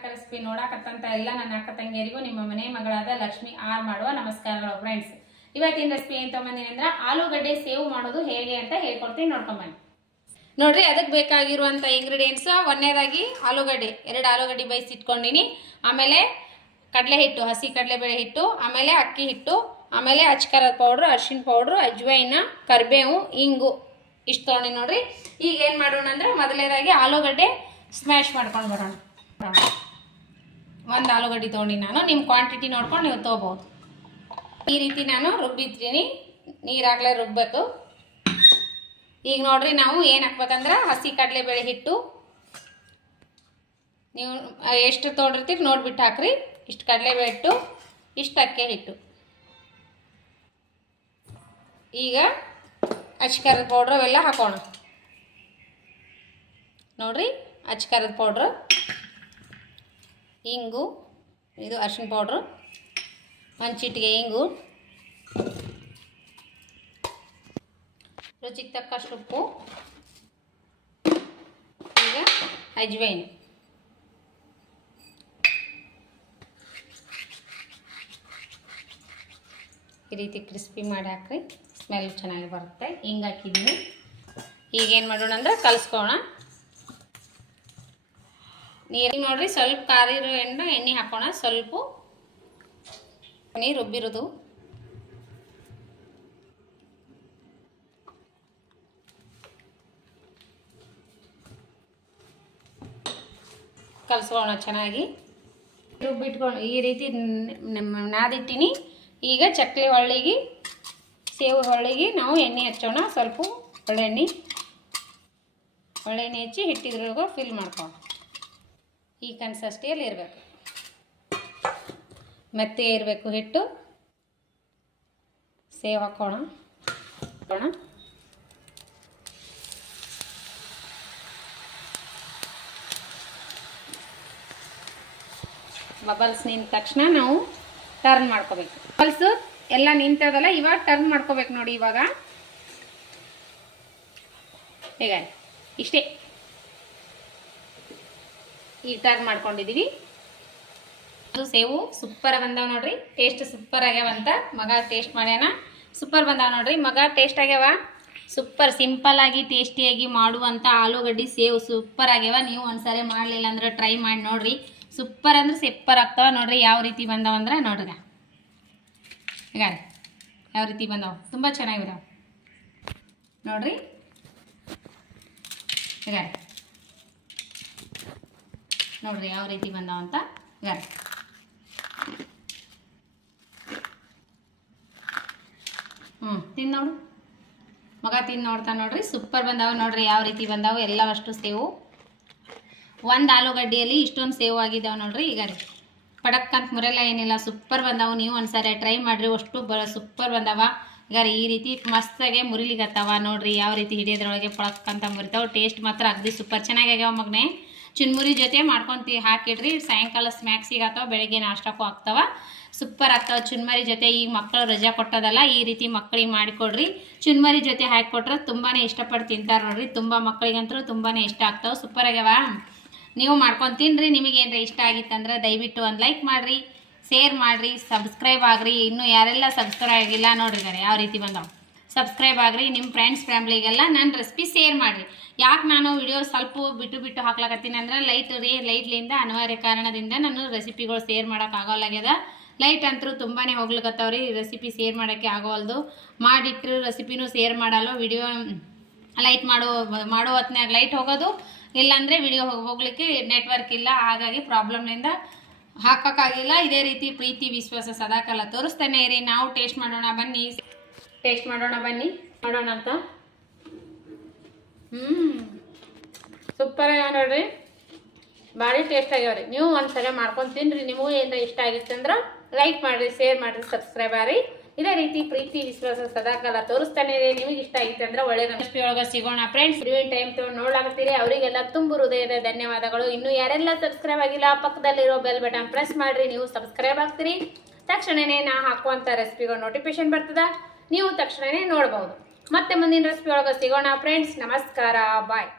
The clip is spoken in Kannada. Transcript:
ಕರ್ನಾಟಕ ರೆಸಿಪಿ ನೋಡಾಕತ್ತಂತ ಎಲ್ಲ ನನ್ನ ಅಕ್ಕ ತಂಗಿಯರಿಗೂ ನಿಮ್ಮ ಮನೆ ಮಗಳಾದ ಲಕ್ಷ್ಮಿ ಆರ್ ಮಾಡುವ ನಮಸ್ಕಾರಗಳು ಫ್ರೆಂಡ್ಸ್. ಇವತ್ತಿನ ರೆಸಿಪಿ ಏನು ತಗೊಂಬಂದಿನಿ ಅಂದ್ರೆ ಆಲೂಗಡ್ಡೆ ಸೇವ್ ಮಾಡೋದು ಹೇಗೆ ಅಂತ ಹೇಳ್ಕೊಡ್ತೀನಿ, ನೋಡ್ಕೊಂಬನ್ನಿ. ನೋಡ್ರಿ, ಅದಕ್ಕೆ ಬೇಕಾಗಿರುವಂಥ ಇಂಗ್ರೀಡಿಯೆಂಟ್ಸ್ ಒಂದನೇದಾಗಿ ಆಲೂಗಡ್ಡೆ, 2 ಆಲೂಗಡ್ಡೆ ಬೇಯಿಸಿ ಇಟ್ಕೊಂಡಿನಿ. ಆಮೇಲೆ ಕಡಲೆ ಹಿಟ್ಟು, ಹಸಿ ಕಡಲೆಬೇಳೆ ಹಿಟ್ಟು, ಆಮೇಲೆ ಅಕ್ಕಿ ಹಿಟ್ಟು, ಆಮೇಲೆ ಅಚ್ಕಾರದ ಪೌಡ್ರು, ಅರಿಶಿನ ಪೌಡ್ರು, ಅಜ್ವೈನ, ಕರಿಬೇವು, ಇಂಗು ಇಷ್ಟು ತೊಗೊಂಡು ನೋಡ್ರಿ. ಈಗ ಏನು ಮಾಡೋಣ ಅಂದ್ರೆ ಮೊದಲನೇದಾಗಿ ಆಲೂಗಡ್ಡೆ ಸ್ಮ್ಯಾಶ್ ಮಾಡ್ಕೊಂಡು ಬರೋಣ. 1 ಆಲೂಗಡ್ಡೆ ತೊಗೊಂಡು ನಾನು, ನಿಮ್ಮ ಕ್ವಾಂಟಿಟಿ ನೋಡ್ಕೊಂಡು ನೀವು ತೊಗೋಬೋದು. ಈ ರೀತಿ ನಾನು ರುಬ್ಬಿದ್ದೀನಿ, ನೀರಾಗಲೇ ರುಬ್ಬಬೇಕು. ಈಗ ನೋಡ್ರಿ, ನಾವು ಏನು ಹಾಕ್ಬೇಕಂದ್ರೆ ಹಸಿ ಕಡಲೆಬೇಳೆ ಹಿಟ್ಟು ನೀವು ಎಷ್ಟು ತೊಗೊಂಡಿರ್ತೀರಿ ನೋಡ್ಬಿಟ್ಟು ಹಾಕ್ರಿ. ಇಷ್ಟು ಕಡಲೆಬೇಳೆ ಹಿಟ್ಟು, ಇಷ್ಟು ಅಕ್ಕಿ ಹಿಟ್ಟು. ಈಗ ಅಚ್ಕಾರದ ಪೌಡ್ರ್ ಅವೆಲ್ಲ ಹಾಕೋಣ. ನೋಡ್ರಿ, ಅಚ್ಕಾರದ ಪೌಡ್ರು, ಇಂಗು, ಇದು ಅರಿಶಿನ ಪೌಡ್ರು, ಒಂದು ಚಿಟಿಗೆ ಇಂಗು, ರುಚಿಗೆ ತಕ್ಕಷ್ಟು ಉಪ್ಪು, ಈಗ ಅಜ್ವೈನ್. ಈ ರೀತಿ ಕ್ರಿಸ್ಪಿ ಮಾಡಿ ಹಾಕ್ರಿ, ಸ್ಮೆಲ್ ಚೆನ್ನಾಗಿ ಬರುತ್ತೆ. ಹಿಂಗೆ ಹಾಕಿದ್ದೀನಿ. ಈಗೇನು ಮಾಡೋಣ ಅಂದ್ರೆ ಕಲಿಸ್ಕೋಣ. ನೀರು ನೋಡ್ರಿ, ಸ್ವಲ್ಪ ಕಾರಿರೋ ಎಣ್ಣೆ ಹಾಕೋಣ. ಸ್ವಲ್ಪ ನೀರು ರುಬ್ಬಿರೋದು ಕಲಿಸ್ಕೋಣ ಚೆನ್ನಾಗಿ. ರುಬ್ಬಿಟ್ಕೊಂಡು ಈ ರೀತಿ ನಾದಿಟ್ಟಿನಿ. ಈಗ ಚಕ್ಲಿ ಹೊಳ್ಳಿಗೆ, ಸೇವು ಹೊಳ್ಳಿಗೆ ನಾವು ಎಣ್ಣೆ ಹಚ್ಚೋಣ. ಸ್ವಲ್ಪ ಒಳ್ಳೆಣ್ಣೆ ಹಚ್ಚಿ ಹಿಟ್ಟಿದ್ರೊಳಗೆ ಫಿಲ್ ಮಾಡ್ಕೊಂಡು ಈ ಕನ್ಸಿಸ್ಟೆನ್ಸಿಯಲ್ಲಿ ಇರಬೇಕು. ಮೆತ್ತೆ ಇರಬೇಕು ಹಿಟ್ಟು. ಸೇವ್ ಹಾಕೋಣ. ಬಬಲ್ಸ್ ನಿಂತ ತಕ್ಷಣ ನಾವು ಟರ್ನ್ ಮಾಡ್ಕೋಬೇಕು. ಬಬಲ್ಸ್ ಎಲ್ಲ ನಿಂತದಲ್ಲ, ಇವಾಗ ಟರ್ನ್ ಮಾಡ್ಕೋಬೇಕು ನೋಡಿ. ಇವಾಗ ಹೇಗೆ ಇಷ್ಟೇ, ಈಗ ಟರ್ನ್ ಮಾಡ್ಕೊಂಡಿದ್ದೀವಿ. ಅದು ಸೇವು ಸೂಪರ್ ಬಂದಾವ ನೋಡ್ರಿ. ಟೇಸ್ಟ್ ಸೂಪರ್ ಆಗ್ಯಾವಂತ ಮಗ ಟೇಸ್ಟ್ ಮಾಡ್ಯಾನ. ಸೂಪರ್ ಬಂದಾವ ನೋಡ್ರಿ. ಮಗ ಟೇಸ್ಟ್ ಆಗ್ಯಾವ. ಸೂಪರ್ ಸಿಂಪಲ್ ಆಗಿ ಟೇಸ್ಟಿಯಾಗಿ ಮಾಡುವಂಥ ಆಲೂಗಡ್ಡೆ ಸೇವು ಸೂಪರ್ ಆಗ್ಯಾವ. ನೀವು ಒಂದ್ಸರಿ ಮಾಡಲಿಲ್ಲ ಅಂದ್ರೆ ಟ್ರೈ ಮಾಡಿ ನೋಡ್ರಿ. ಸೂಪರ್ ಅಂದ್ರೆ ಸೂಪರ್ ಆಗ್ತಾವ ನೋಡ್ರಿ. ಯಾವ ರೀತಿ ಬಂದಾವ ಅಂದ್ರೆ ನೋಡ್ರಿ, ಈಗ ಯಾವ ರೀತಿ ಬಂದಾವ, ತುಂಬ ಚೆನ್ನಾಗಿದಾವ ನೋಡ್ರಿ. ಈಗ ನೋಡ್ರಿ ಯಾವ ರೀತಿ ಬಂದಾವ ಅಂತ. ಈಗ ತಿಂದು ನೋಡು, ಮಗ ತಿಂದು ನೋಡ್ತಾ ನೋಡ್ರಿ. ಸೂಪರ್ ಬಂದಾವ ನೋಡ್ರಿ, ಯಾವ ರೀತಿ ಬಂದಾವ ಎಲ್ಲ ಅಷ್ಟು ಸೇವು. 1 ಆಲೂಗಡ್ಡೆಯಲ್ಲಿ ಇಷ್ಟೊಂದು ಸೇವ್ ಆಗಿದ್ದಾವೆ ನೋಡ್ರಿ. ಈಗ ರೀ ಪಡಕ್ ಅಂತ ಮುರೆಲ್ಲ ಏನಿಲ್ಲ, ಸೂಪರ್ ಬಂದಾವು. ನೀವು ಒಂದ್ಸರಿ ಟ್ರೈ ಮಾಡಿರಿ, ಅಷ್ಟು ಸೂಪರ್ ಬಂದಾವ. ಈಗ ರೀ ಈ ರೀತಿ ಮಸ್ತಾಗೆ ಮುರಿಲಿಗತ್ತವ ನೋಡ್ರಿ. ಯಾವ ರೀತಿ ಹಿಡಿಯೋದ್ರೊಳಗೆ ಪಳಕ್ ಅಂತ ಮುರಿತಾವೆ. ಟೇಸ್ಟ್ ಮಾತ್ರ ಅಗದಿ ಸೂಪರ್ ಚೆನ್ನಾಗಿ ಆಗ್ಯಾವ ಮಗನೇ. ಚುನ್ಮುರಿ ಜೊತೆ ಮಾಡ್ಕೊಂತ ಹಾಕಿಡ್ರಿ. ಸಾಯಂಕಾಲ ಸ್ನ್ಯಾಕ್ಸಿಗೆ ಆಗ್ತಾವ, ಬೆಳಗ್ಗೆ ನಾಷ್ಟಕ್ಕೂ ಆಗ್ತಾವ. ಸೂಪರ್ ಆಗ್ತಾವ ಚುನ್ಮರಿ ಜೊತೆ. ಈಗ ಮಕ್ಕಳು ರಜಾ ಕೊಟ್ಟೋದಲ್ಲ, ಈ ರೀತಿ ಮಕ್ಕಳಿಗೆ ಮಾಡಿಕೊಡ್ರಿ. ಚುನ್ಮರಿ ಜೊತೆ ಹಾಕಿಕೊಟ್ರೆ ತುಂಬಾ ಇಷ್ಟಪಟ್ಟು ತಿಂತಾರೆ ನೋಡ್ರಿ. ತುಂಬ ಮಕ್ಕಳಿಗಂತೂ ತುಂಬಾ ಇಷ್ಟ ಆಗ್ತಾವೆ. ಸೂಪರ್ ಆಗ್ಯಾವ. ನೀವು ಮಾಡ್ಕೊಂಡು ತಿನ್ನಿರಿ. ನಿಮಗೇನರ ಇಷ್ಟ ಆಗಿತ್ತಂದ್ರೆ ದಯವಿಟ್ಟು ಒಂದು ಲೈಕ್ ಮಾಡಿರಿ, ಶೇರ್ ಮಾಡಿರಿ, ಸಬ್ಸ್ಕ್ರೈಬ್ ಆಗಿರಿ. ಇನ್ನೂ ಯಾರೆಲ್ಲ ಸಬ್ಸ್ಕ್ರೈಬ್ ಆಗಿಲ್ಲ ನೋಡ್ರಿದ್ದಾರೆ ಯಾವ ರೀತಿ ಬಂದಾವ. ಸಬ್ಸ್ಕ್ರೈಬ್ ಆಗಿರಿ. ನಿಮ್ಮ ಫ್ರೆಂಡ್ಸ್ ಫ್ಯಾಮ್ಲಿಗೆಲ್ಲ ನನ್ನ ರೆಸಿಪಿ ಶೇರ್ ಮಾಡಿರಿ. ಯಾಕೆ ನಾನು ವಿಡಿಯೋ ಸ್ವಲ್ಪ ಬಿಟ್ಟು ಹಾಕ್ಲಾಕತ್ತೀನಿ ಅಂದ್ರೆ ಲೈಟ್ಲಿಂದ ಅನಿವಾರ್ಯ ಕಾರಣದಿಂದ ನಾನು ರೆಸಿಪಿಗಳು ಶೇರ್ ಮಾಡೋಕ್ಕಾಗೋಲ್ಲಾಗ್ಯದ. ಲೈಟ್ ಅಂತೂ ತುಂಬಾ ಹೋಗ್ಲಿಕತ್ತವ್ರಿ. ರೆಸಿಪಿ ಶೇರ್ ಮಾಡೋಕ್ಕೆ ಆಗೋಲ್ದು. ಮಾಡಿಟ್ಟರು ರೆಸಿಪಿನೂ ಶೇರ್ ಮಾಡಲ್ಲ. ವಿಡಿಯೋ ಲೈಟ್ ಮಾಡೋ ಹೊತ್ನಾಗ ಲೈಟ್ ಹೋಗೋದು, ಇಲ್ಲಾಂದರೆ ವಿಡಿಯೋ ಹೋಗ್ಲಿಕ್ಕೆ ನೆಟ್ವರ್ಕ್ ಇಲ್ಲ. ಹಾಗಾಗಿ ಪ್ರಾಬ್ಲಮ್ನಿಂದ ಹಾಕೋಕ್ಕಾಗಿಲ್ಲ. ಇದೇ ರೀತಿ ಪ್ರೀತಿ ವಿಶ್ವಾಸ ಸದಾಕಾಲ ತೋರಿಸ್ತಾನೆ ಇರಿ. ನಾವು ಟೇಸ್ಟ್ ಮಾಡೋಣ ಬನ್ನಿ ಮಾಡೋಣ ಅಂತ. ಸೂಪರ್ ಆಗ್ಯಾವ ನೋಡ್ರಿ, ಭಾರಿ ಟೇಸ್ಟ್ ಆಗ್ಯಾವ್ರಿ. ನೀವು ಒಂದ್ಸಲ ಮಾಡ್ಕೊಂಡು ತಿನ್ನಿರಿ. ನಿಮಗೂ ಏನಾರ ಇಷ್ಟ ಆಗಿತ್ತು ಅಂದ್ರೆ ಲೈಕ್ ಮಾಡಿರಿ, ಶೇರ್ ಮಾಡಿರಿ, ಸಬ್ಸ್ಕ್ರೈಬ್ ಆಗಿರಿ. ಇದೇ ರೀತಿ ಪ್ರೀತಿ ವಿಶ್ವಾಸ ಸದಾಕಾಲ ತೋರಿಸ್ತಾನೆ ಇರಿ. ನಿಮಗೆ ಇಷ್ಟ ಆಗಿತ್ತು ಅಂದ್ರೆ ಒಳ್ಳೆ ರೆಸಿಪಿ ಒಳಗೆ ಸಿಗೋಣ ಫ್ರೆಂಡ್ಸ್. ವಿಡಿಯೋನ್ ಟೈಮ್ ತೊಗೊಂಡು ನೋಡ್ಲಾಗ್ತೀರಿ. ಅವರಿಗೆಲ್ಲ ತುಂಬ ಹೃದಯದ ಧನ್ಯವಾದಗಳು. ಇನ್ನೂ ಯಾರೆಲ್ಲ ಸಬ್ಸ್ಕ್ರೈಬ್ ಆಗಿಲ್ಲ, ಪಕ್ಕದಲ್ಲಿರೋ ಬೆಲ್ ಬಟನ್ ಪ್ರೆಸ್ ಮಾಡಿರಿ. ನೀವು ಸಬ್ಸ್ಕ್ರೈಬ್ ಆಗ್ತೀರಿ, ತಕ್ಷಣವೇ ನಾ ಹಾಕುವಂಥ ರೆಸಿಪಿಗಳು ನೋಟಿಫಿಕೇಶನ್ ಬರ್ತದ, ನೀವು ತಕ್ಷಣವೇ ನೋಡ್ಬೋದು. ಮತ್ತೆ ಮುಂದಿನ ರೆಸಿಪಿ ಒಳಗೆ ಸಿಗೋಣ ಫ್ರೆಂಡ್ಸ್. ನಮಸ್ಕಾರ, ಬಾಯ್.